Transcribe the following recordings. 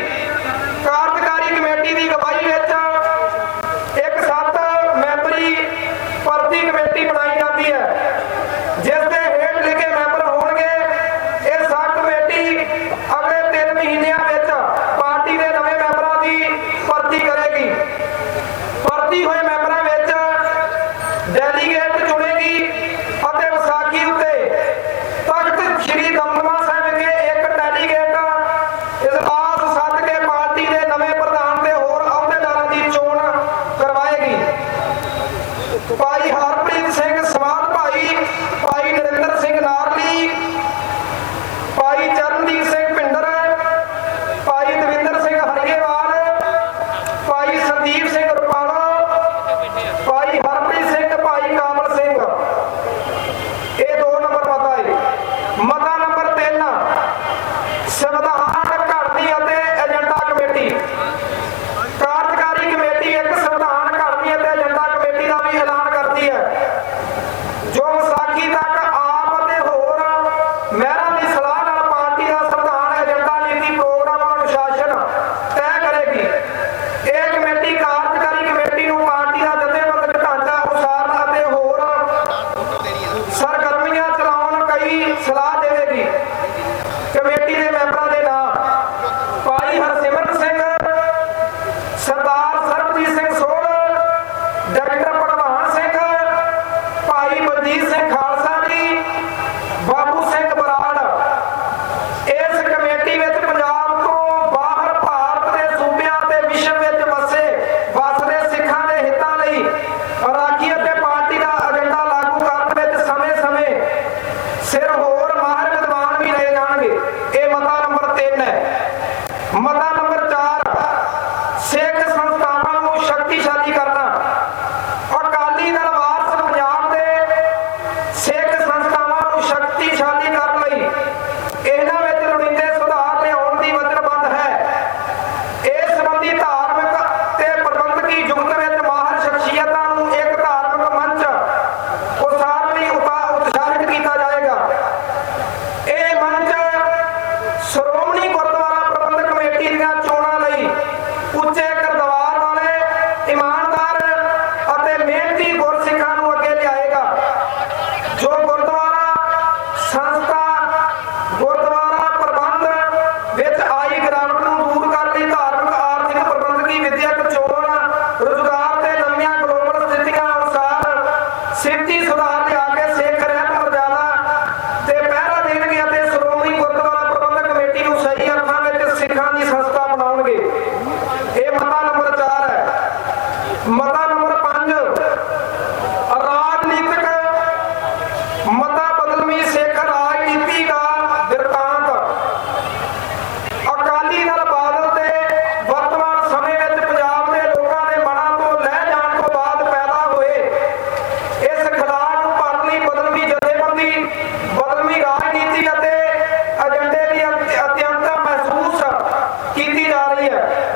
Amen. ਜਾਂਦੇ ਆ।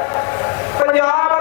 ਪੰਜਾਬ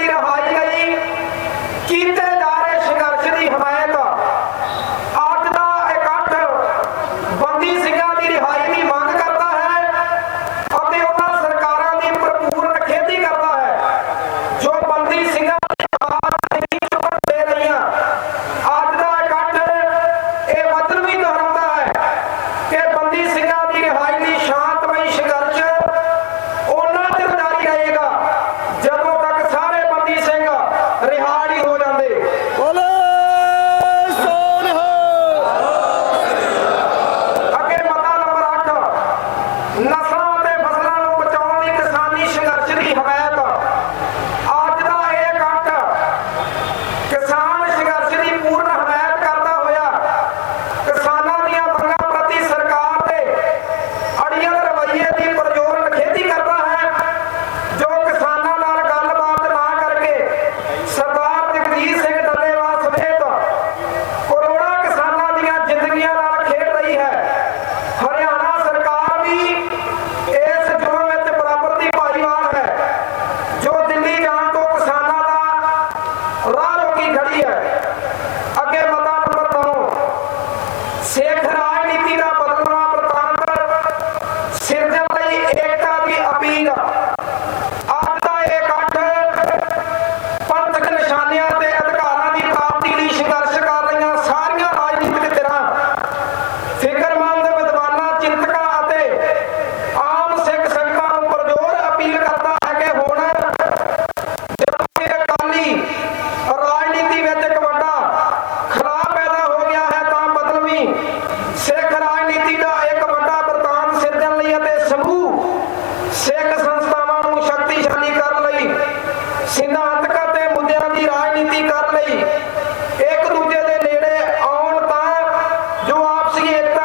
উন্নতির হয় নাই কিনতে থেকে